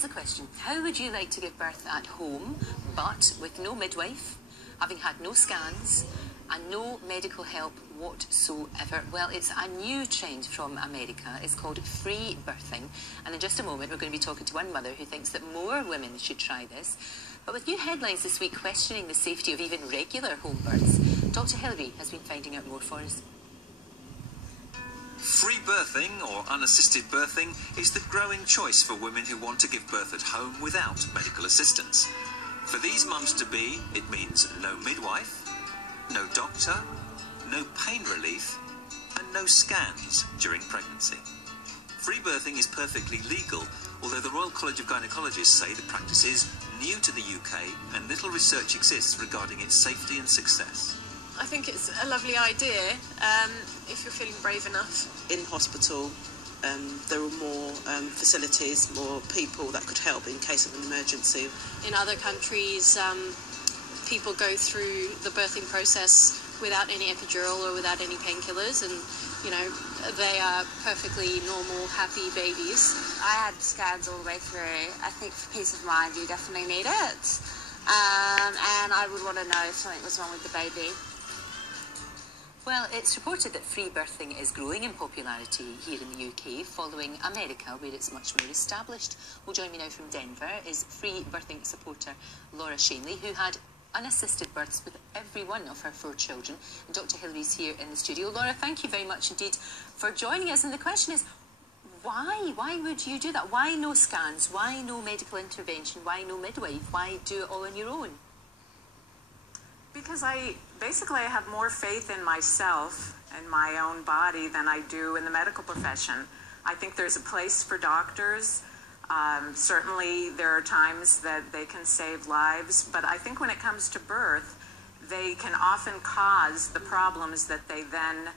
here's a question. How would you like to give birth at home, but with no midwife, having had no scans, and no medical help whatsoever? Well, it's a new trend from America. It's called free birthing. And in just a moment, we're going to be talking to one mother who thinks that more women should try this. But with new headlines this week questioning the safety of even regular home births, Dr. Hilary has been finding out more for us. Free birthing, or unassisted birthing, is the growing choice for women who want to give birth at home without medical assistance. For these mums-to-be, it means no midwife, no doctor, no pain relief, and no scans during pregnancy. Free birthing is perfectly legal, although the Royal College of Gynaecologists say the practice is new to the UK and little research exists regarding its safety and success. I think it's a lovely idea if you're feeling brave enough. In hospital, there were more facilities, more people that could help in case of an emergency. In other countries, people go through the birthing process without any epidural or without any painkillers, and you know, they are perfectly normal, happy babies. I had scans all the way through. I think for peace of mind, you definitely need it. And I would want to know if something was wrong with the baby. Well, it's reported that free birthing is growing in popularity here in the UK, following America, where it's much more established. Well, join me now from Denver is free birthing supporter Laura Shanley, who had unassisted births with every one of her 4 children. And Dr. Hilary's here in the studio. Laura, thank you very much indeed for joining us. And the question is, why? Why would you do that? Why no scans? Why no medical intervention? Why no midwife? Why do it all on your own? Because I have more faith in myself and my own body than I do in the medical profession. I think there's a place for doctors. Certainly there are times that they can save lives, but I think when it comes to birth, they can often cause the problems that they then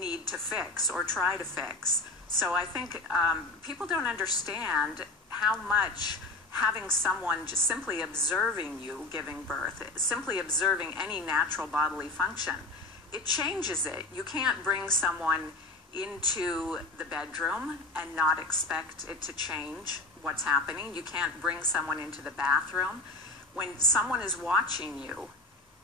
need to fix or try to fix. So I think people don't understand how much having someone just simply observing you giving birth, simply observing any natural bodily function, it changes it. You can't bring someone into the bedroom and not expect it to change what's happening. You can't bring someone into the bathroom. When someone is watching you,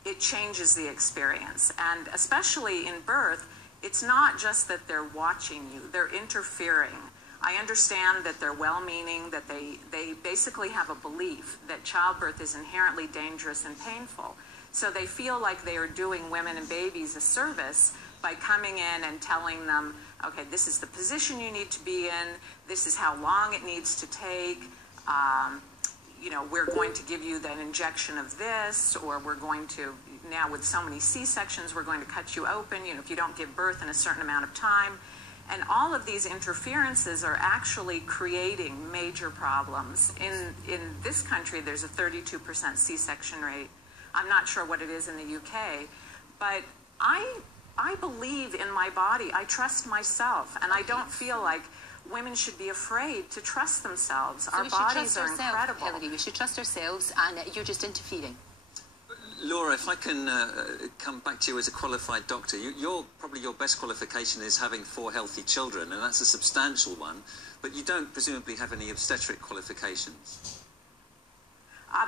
it changes the experience. And especially in birth, it's not just that they're watching you, they're interfering. I understand that they're well-meaning, that they basically have a belief that childbirth is inherently dangerous and painful. So they feel like they are doing women and babies a service by coming in and telling them, okay, this is the position you need to be in, this is how long it needs to take, you know, we're going to give you an injection of this, or we're going to, now with so many C-sections, we're going to cut you open, you know, if you don't give birth in a certain amount of time. And all of these interferences are actually creating major problems. In this country, there's a 32% C-section rate. I'm not sure what it is in the UK, but I believe in my body. I trust myself, and I don't feel like women should be afraid to trust themselves. So our bodies are incredible. Hilary, we should trust ourselves, and you're just interfering. Laura, if I can come back to you as a qualified doctor, probably your best qualification is having 4 healthy children, and that's a substantial one, but you don't presumably have any obstetric qualifications.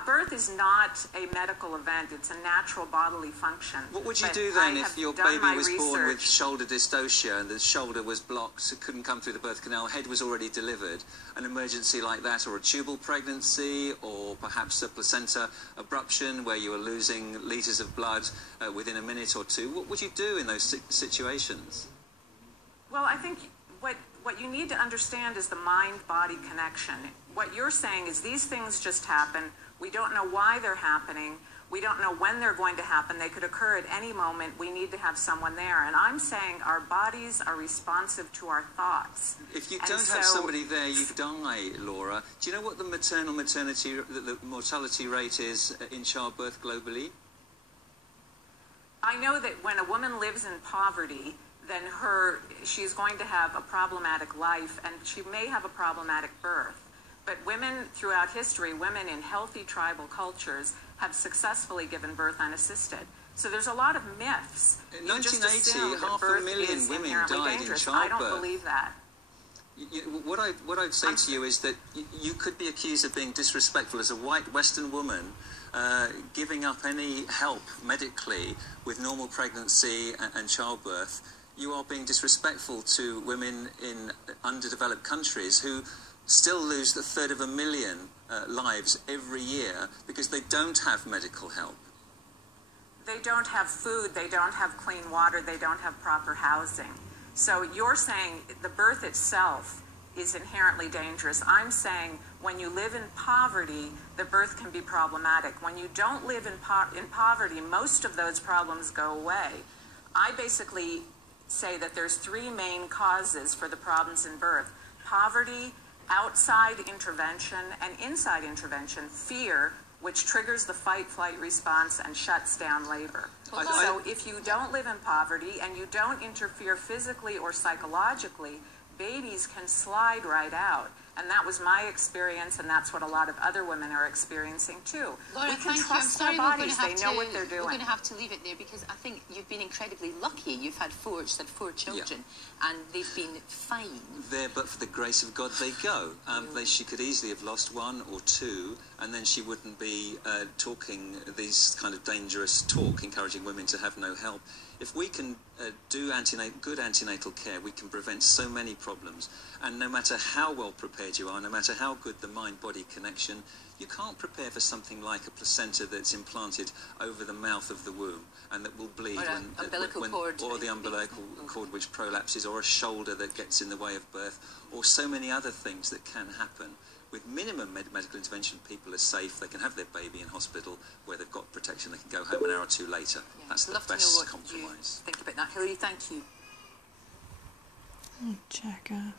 Birth is not a medical event. It's a natural bodily function. What would you do then if your baby was born with shoulder dystocia and the shoulder was blocked, so couldn't come through the birth canal, head was already delivered, an emergency like that, or a tubal pregnancy, or perhaps a placenta abruption where you were losing litres of blood within a minute or 2? What would you do in those situations? Well, I think what you need to understand is the mind-body connection. What you're saying is these things just happen. We don't know why they're happening. We don't know when they're going to happen. They could occur at any moment. We need to have someone there. And I'm saying our bodies are responsive to our thoughts. If you don't have somebody there, you die, Laura. Do you know what the the mortality rate is in childbirth globally? I know that when a woman lives in poverty, then she's going to have a problematic life, and she may have a problematic birth. But women throughout history, women in healthy tribal cultures, have successfully given birth unassisted. So there's a lot of myths. In 1980, 500,000 women died in childbirth. I don't believe that. What I'd say to you is that you could be accused of being disrespectful as a white Western woman, giving up any help medically with normal pregnancy and childbirth. You are being disrespectful to women in underdeveloped countries who still lose 250,000 lives every year because they don't have medical help. They don't have food, they don't have clean water, they don't have proper housing. So you're saying the birth itself is inherently dangerous. I'm saying when you live in poverty, the birth can be problematic. When you don't live in poverty, most of those problems go away. I basically say that there's three main causes for the problems in birth: poverty, outside intervention, and inside intervention: fear, which triggers the fight-flight response and shuts down labor. So if you don't live in poverty and you don't interfere physically or psychologically, babies can slide right out. And that was my experience, and that's what a lot of other women are experiencing too. Laura, we can thank trust you. I'm sorry, our bodies. They know what they're doing. We're going to have to leave it there because I think you've been incredibly lucky. You've had four children, and they've been fine. There, but for the grace of God, they go. She could easily have lost one or two, and then she wouldn't be talking these kind of dangerous talk, encouraging women to have no help. If we can do good antenatal care, we can prevent so many problems. And no matter how well prepared you are, no matter how good the mind-body connection, you can't prepare for something like a placenta that's implanted over the mouth of the womb and that will bleed, or the umbilical cord which prolapses, or a shoulder that gets in the way of birth, or so many other things that can happen. With minimum medical intervention, people are safe. They can have their baby in hospital where they've got protection. They can go home an hour or two later. Yeah. That's the best compromise. Think about that, Hilary. Thank you. Oh, jackass.